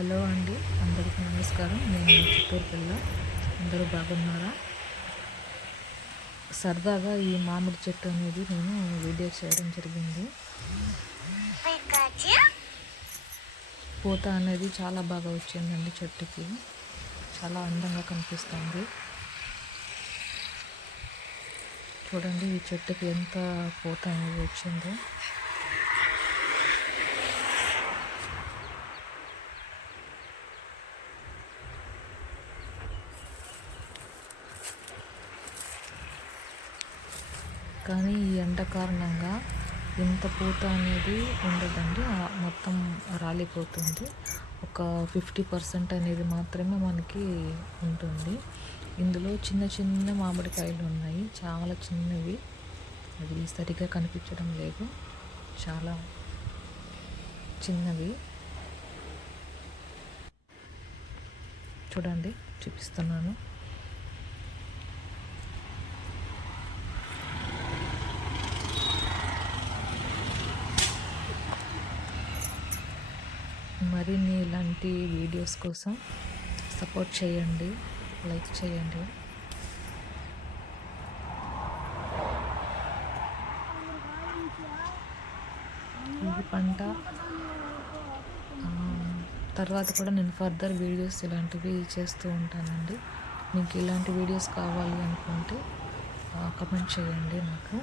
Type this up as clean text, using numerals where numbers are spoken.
Hello అండి, అందరికీ నమస్కారం. నేను మీ చిత్తూరు పిల్ల. అందరూ బాగున్నారా? సరదాగా ఈ మామిడి చెట్టు అనేది నేను వీడియో చేయడం జరిగింది. పూత అనేది చాలా బాగా వచ్చిందండి. చెట్టుకి చాలా అందంగా కనిపిస్తుంది. చూడండి ఈ చెట్టుకి ఎంత పూత అనేది వచ్చిందో. కానీ ఈ ఎండ కారణంగా ఇంత పూత అనేది ఉండదండి, మొత్తం రాలిపోతుంది. ఒక 50% అనేది మాత్రమే మనకి ఉంటుంది. ఇందులో చిన్న చిన్న మామిడికాయలు ఉన్నాయి, చాలా చిన్నవి. అది సరిగా కనిపించడం లేదు, చాలా చిన్నవి. చూడండి, చూపిస్తున్నాను. మరిన్ని ఇలాంటి వీడియోస్ కోసం సపోర్ట్ చేయండి, లైక్ చేయండి. ఈ పంట తర్వాత కూడా నేను ఫర్దర్ వీడియోస్ ఇలాంటివి చేస్తూ ఉంటానండి. మీకు ఇలాంటి వీడియోస్ కావాలి అనుకుంటే కమెంట్ చేయండి నాకు.